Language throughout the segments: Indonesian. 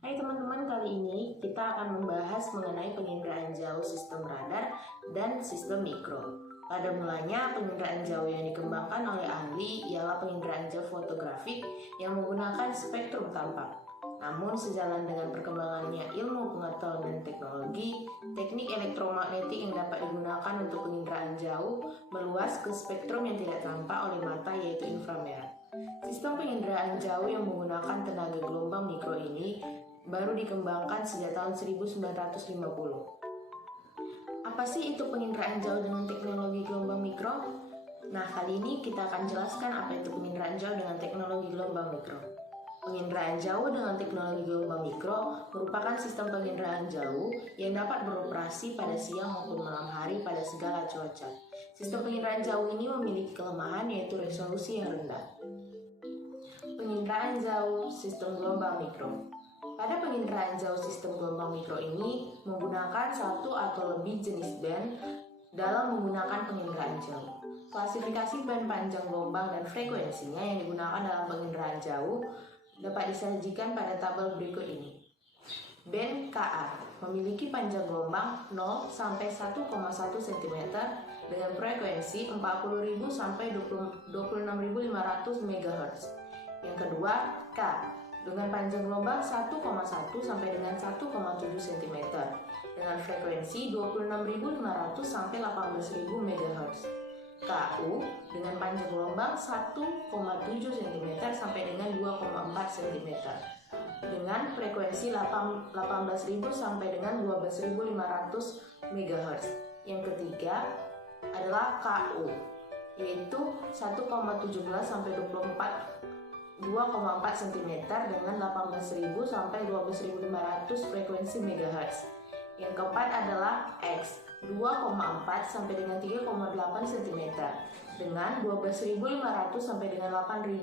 Hai teman-teman, kali ini kita akan membahas mengenai penginderaan jauh sistem radar dan sistem mikro. Pada mulanya, penginderaan jauh yang dikembangkan oleh ahli ialah penginderaan jauh fotografik yang menggunakan spektrum tampak. Namun, sejalan dengan perkembangannya ilmu pengetahuan dan teknologi, teknik elektromagnetik yang dapat digunakan untuk penginderaan jauh meluas ke spektrum yang tidak tampak oleh mata, yaitu inframerah. Sistem penginderaan jauh yang menggunakan tenaga gelombang mikro ini baru dikembangkan sejak tahun 1950. Apa sih itu penginderaan jauh dengan teknologi gelombang mikro? Nah, kali ini kita akan jelaskan apa itu penginderaan jauh dengan teknologi gelombang mikro. Penginderaan jauh dengan teknologi gelombang mikro merupakan sistem penginderaan jauh yang dapat beroperasi pada siang maupun malam hari pada segala cuaca. Sistem penginderaan jauh ini memiliki kelemahan, yaitu resolusi yang rendah. Penginderaan jauh sistem gelombang mikro. Pada penginderaan jauh sistem gelombang mikro ini menggunakan satu atau lebih jenis band dalam menggunakan penginderaan jauh. Klasifikasi band panjang gelombang dan frekuensinya yang digunakan dalam penginderaan jauh dapat disajikan pada tabel berikut ini. Band KA memiliki panjang gelombang 0 sampai 1,1 cm dengan frekuensi 40.000 sampai 26.500 MHz. Yang kedua, K dengan panjang gelombang 1,1 sampai dengan 1,7 cm dengan frekuensi 26.500 sampai 18.000 MHz. KU dengan panjang gelombang 1,7 cm sampai dengan 2,4 cm dengan frekuensi 18.000 sampai dengan 12.500 MHz. Yang ketiga adalah KU, yaitu 1,17 sampai 2,4 cm dengan 18.000 sampai 12.500 frekuensi MHz. Yang keempat adalah X, 2,4 sampai dengan 3,8 cm dengan 12.500 sampai dengan 8.000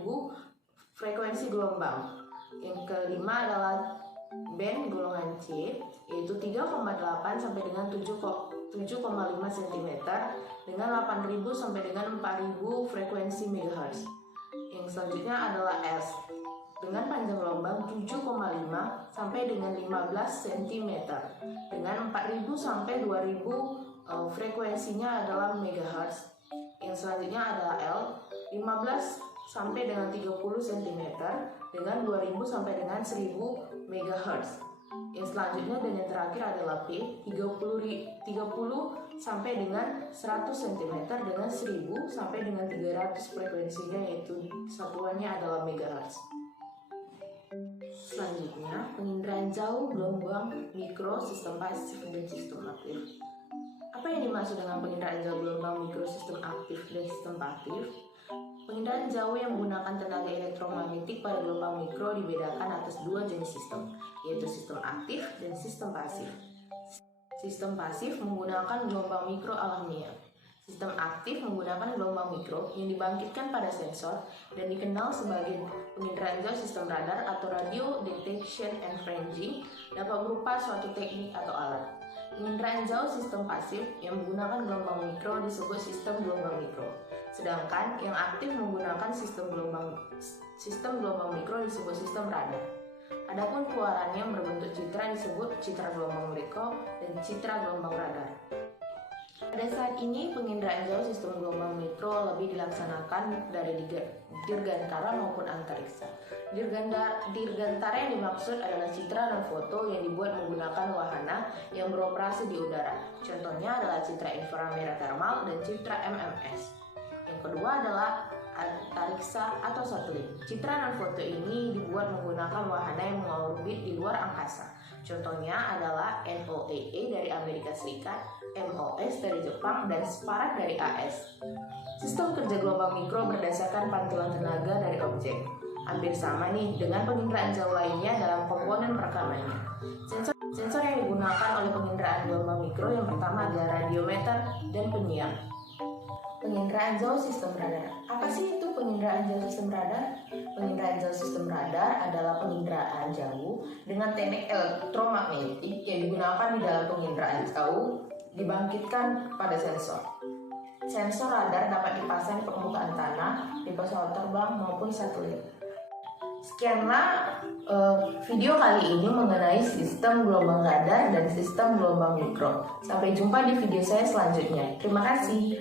frekuensi gelombang. Yang kelima adalah band golongan C, yaitu 3,8 sampai dengan 7,5 cm dengan 8.000 sampai dengan 4.000 frekuensi MHz. Yang selanjutnya adalah S dengan panjang gelombang 7,5 sampai dengan 15 cm dengan 4.000 sampai 2.000 frekuensinya adalah MHz. Yang selanjutnya adalah L 15 sampai dengan 30 cm dengan 2.000 sampai dengan 1.000 MHz. Yang selanjutnya dan yang terakhir adalah P 30 sampai dengan 100 cm dengan 1.000 sampai dengan 300 frekuensinya, yaitu satuannya adalah MHz. Selanjutnya, penginderaan jauh gelombang mikro sistem pasif dan sistem aktif. Apa yang dimaksud dengan penginderaan jauh gelombang mikro sistem aktif dan sistem pasif? Penginderaan jauh yang menggunakan tenaga elektromagnetik pada gelombang mikro dibedakan atas dua jenis sistem, yaitu sistem aktif dan sistem pasif. Sistem pasif menggunakan gelombang mikro alamiah. Sistem aktif menggunakan gelombang mikro yang dibangkitkan pada sensor dan dikenal sebagai penginderaan jauh sistem radar atau radio detection and ranging, dapat berupa suatu teknik atau alat. Penginderaan jauh sistem pasif yang menggunakan gelombang mikro disebut sistem gelombang mikro, sedangkan yang aktif menggunakan sistem gelombang mikro disebut sistem radar. Adapun keluarannya yang berbentuk citra disebut citra gelombang mikro dan citra gelombang radar. Pada saat ini, penginderaan jauh sistem gelombang mikro lebih dilaksanakan dari dirgantara maupun antariksa. Dirgantara yang dimaksud adalah citra dan foto yang dibuat menggunakan wahana yang beroperasi di udara. Contohnya adalah citra inframerah thermal dan citra MMS. Yang kedua adalah antariksa atau satelit. Citra dan foto ini dibuat menggunakan wahana yang mengorbit di luar angkasa. Contohnya adalah NOAA dari Amerika Serikat, MOS dari Jepang, dan SPARAC dari AS. Sistem kerja gelombang mikro berdasarkan pantulan tenaga dari objek. Hampir sama nih dengan penginderaan jauh lainnya dalam komponen perekamannya. Sensor yang digunakan oleh penginderaan gelombang mikro yang pertama adalah radiometer dan penyiar. Penginderaan jauh sistem radar. Apa sih itu penginderaan jauh sistem radar? Penginderaan jauh sistem radar adalah penginderaan jauh dengan teknik elektromagnetik yang digunakan di dalam penginderaan jauh dibangkitkan pada sensor. Sensor radar dapat dipasang di permukaan tanah, di pesawat terbang maupun satelit. Sekianlah video kali ini mengenai sistem gelombang radar dan sistem gelombang mikro. Sampai jumpa di video saya selanjutnya. Terima kasih.